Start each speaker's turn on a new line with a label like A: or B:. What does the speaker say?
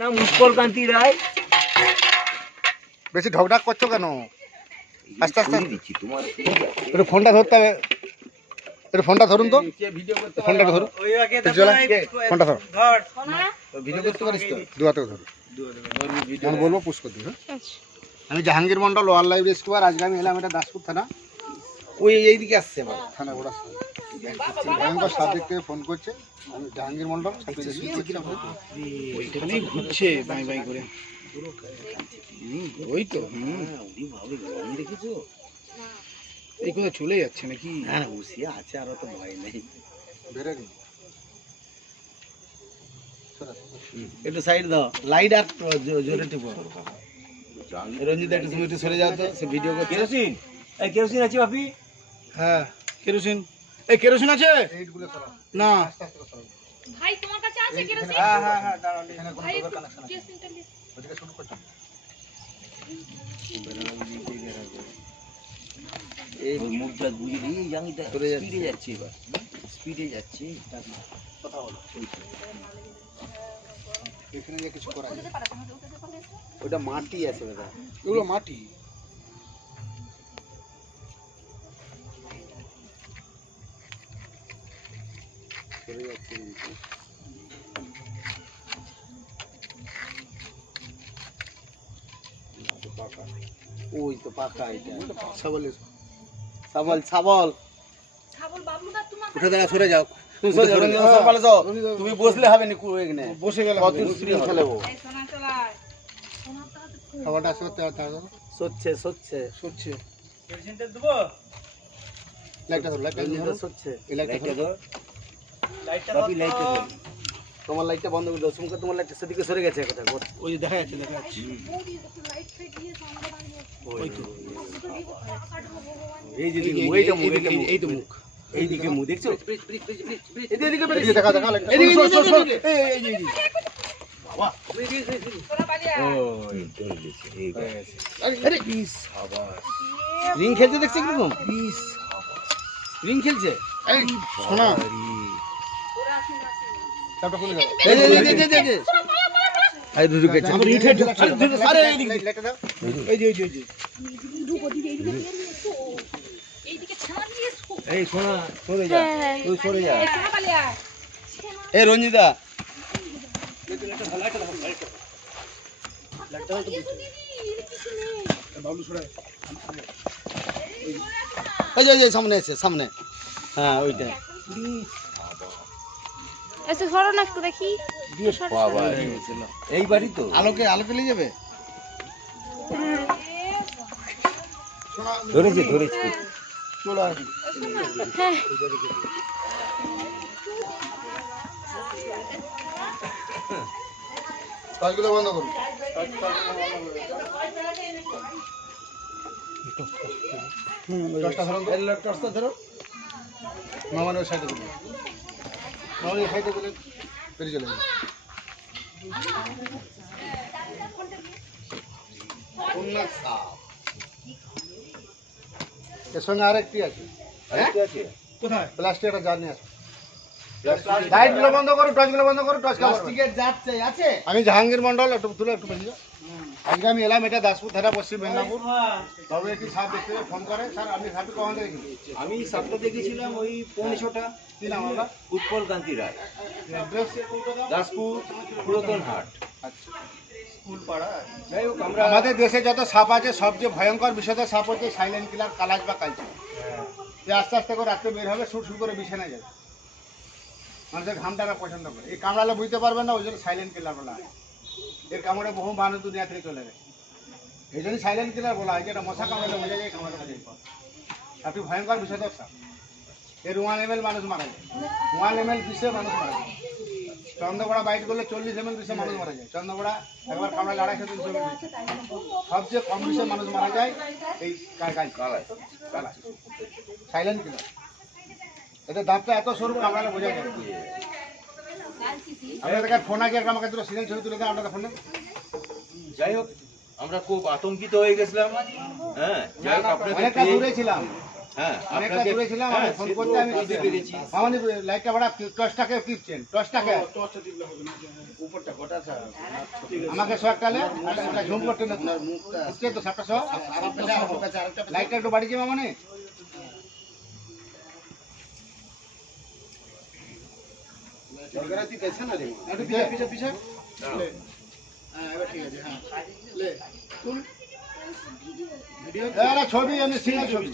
A: নাম উৎপল কান্তি রায়।
B: বেশি ঢকঢাক করছ কেন? আস্তে আস্তে।
A: দিচ্ছি তোমার
B: একটু ফোনটা ধরতে হবে। একটু ফোনটা ধরুন তো। ফোনটা ধরুন। ফোনটা ধর।
C: ভিডিও করতে পারিস তো?
B: দু হাতে ধরুন আমি বলব পুশ করে দিন হ্যাঁ? আমি Jahangir Mondal wild life rescuer আজকে আমি এলাম এটা দাসপুর থানা।
C: ওই এইদিকে আসছে আবার
B: থানা ওরা থেকে ফোন করছে। আমি জাহাঙ্গীর মন্ডল
C: ওইখানেই ঘুরছে বাই বাই করে। ওই তো হুম।
A: ভাবে রং
C: এই কোথায় চলে যাচ্ছে নাকি?
A: হ্যাঁ বসিয়ে আছে আর অত ভয় নেই।
C: একটু সাইড দাও। লাইট আর জোরে টিপো। রঞ্জিত একটু তুমি একটু সরে যাও তো সে ভিডিও করছে।
A: কেরোসিন? এই কেরোসিন আছে বাপি
C: হ্যাঁ। কেরোসিন? এই কেরোসিন আছে? না।
D: ভাই তোমার কাছে আছে কেরোসিন?
C: হ্যাঁ হ্যাঁ হ্যাঁ দাঁড়ান
B: এখানে কোনো প্রকার connection আছে?
D: কেরোসিনটা নিয়ে।
B: ওদিকে শুরু করছ?
A: এই মুখটা ঘুরিয়ে দিয়ে জাঙ্গিটা
C: সরে যাচ্ছে।
A: স্পিডে যাচ্ছে এবার। স্পিডে যাচ্ছে।
B: কথা বলো। এখানে কিছু করা যায়।
C: ওটা মাটি আছে দাদা। ওগুলো মাটি? সরে যাচ্ছে কিন্তু। ওই তো পাকা এটা।
B: সাবলের
C: সাবল সাবল
D: ছাগল। বাবলুদা তোমার
C: উঠে দাঁড়া সরে যাও। তুমি বসলে হবে না এখানে?
B: বসে
C: কত খেলেবো
D: খুব
B: খাবারটা আসতে হবে তাড়াতাড়ি।
C: সচ্ছে সচ্ছে সচ্ছে
B: লাইটটা ধরো লাইটটা ধরো।
C: সচ্ছে
B: লাইটটা
A: লাইটটা
B: ধর।
A: বাপি লাইটটা ধর
C: তোমার লাইটটা বন্ধ করে দাও সুমকা তোমার লাইটটা সেদিকে সরে গেছে কথা ওই দেখা যাচ্ছে দেখা যাচ্ছে।
A: এই যে
C: এই-
A: এইটা মুখ,
C: এই-
A: মুখ।
C: এই তো মুখ।
A: এইদিকে মুখ দেখছ?
C: এদিকে
B: দেখা দেখা
C: এদিকে।
B: এই, এই,
C: রিং খেলছে দেখছি কীরকম? রিং খেলছে?
B: এই, শোনা।
D: আসুন
B: চাপটা খুলে দাও
C: এই যে, এই যে, এই যে, এই যে। আরে দুটো গেছে
B: আরে,
C: উঠে ঢুক আরে দুটো আরে এই দিকে।
B: লাইট- লাইটটা দাও।
C: এই যে এই যে এই যে
D: ঢুকো দিদি এইদিকে নিয়ে এসো এইদিকে ছাড় দিয়ে এসো
A: এই শোনা সরে যা তুই সরে যা
D: এই সোনা পালিয়া
C: এই রঞ্জিতা
D: পালিয়ে তো দিদি এর কিছু নেই
C: এই যে এই যে সামনে আছে সামনে হ্যাঁ ওইটা
D: এসে সরো না একটু দেখি।
A: এই বাড়ি তো।
C: আলোকে আলোকে নিয়ে যাবে?
A: ধরেছে ধরেছে।
B: চলো আর। কাজগুলো বন্ধ করুন দশটা
C: ধরো।
B: মামানি ওই সাইডে দিলেন মামানি ওই সাইডে দিলেন বেরিয়ে চলে যাবে কন্যা সাপ। এর সঙ্গে আরেকটি আছে
A: হ্যাঁ আছে
C: কোথায়
B: প্লাস্টিক একটা জার নিয়ে আসো লাইটগুলো বন্ধ করো টর্চগুলো বন্ধ করো টর্চ
C: প্লাস্টিকের যাচ্ছে আছে?
B: আমি জাহাঙ্গীর মন্ডল একটু তুলে একটু যাও। আজকে আমি এলাম এটা দাসপুর থানা পশ্চিম মেদিনীপুর। তবে একটি সাপ দেখতে ফোন করে স্যার আপনি সাপটি কখন থেকে দেখেছেন?
A: আমি সাপটা দেখেছিলাম ওই পৌনেশোটা
B: কি নাম আমরা
A: উৎপল কান্তি রায়।
B: অ্যাড্রেস
A: দাসপুর পুরাতন হাট।
B: আচ্ছা।
A: যাই হোক
B: আমাদের দেশে যত সাপ আছে সবচেয়ে ভয়ঙ্কর বিষয়টা সাপ হচ্ছে সাইলেন্ট কিলার কালাজ বা কালচা। যে আস্তে আস্তে করে রাত্রে বের হবে শুট শুট করে বিছানায় যাবে। মানুষের ঘামটাকে পছন্দ করে এই কামড়ালে বুঝতে পারবেন না ওই জন্য সাইলেন্ট কিলার বলা হয় এর কামড়ে বহু মানুষ দুনিয়া থেকে চলে গেছে এই জন্য সাইলেন্ট কিলার বলা হয় যেটা মশা কামড়ালে বোঝা যায় কামড়ালে বোঝা যায় আপনি ভয়ঙ্কর বিষয় সাপ এর ওয়ান এম এল মানুষ মারা যায় ওয়ান এম এল বিষে মানুষ মারা যায় চন্দ্রকোড়া বাইট করলে চল্লিশ এম এল বিষে মানুষ মারা যায় চন্দ্রকোড়া একবার কামড়ালে আড়াইশো তিনশো এম সবচেয়ে কম বিষে মানুষ মারা যায় এই কাজ
A: কালায়
B: কালা সাইলেন্ট কিলার এটা দাঁতটা এত সরু কামড়ালে বোঝা যায় আপনাদের কাছে ফোন একটা আমাকে দুটো সিরিয়াল ছবি তুলে দেন আপনাদের ফোনে
A: যাই হোক আমরা খুব আতঙ্কিত হয়ে গেছিলাম। হ্যাঁ যাই হোক আপনাকে
B: দূরে ছিলাম।
A: হ্যাঁ
B: অনেকটা দূরে ছিলাম
A: হ্যাঁ,
B: আমি ফোন করতে আমি
A: পেরেছি।
B: লাইটটা ভাড়া টর্চটাকে টিপছেন টর্চটাকে।
C: উপরটা কটা আছে।
B: আমাকে সব একটা ঝুম করতে না
C: মুখটা
B: তো সাপটা সহ লাইটটা একটু বাড়ি যাবে মানে
C: তুই পেছন না রে
B: একটু পিছে পিছে পিছে ছবি আমি সিঙ্গেল ছবি।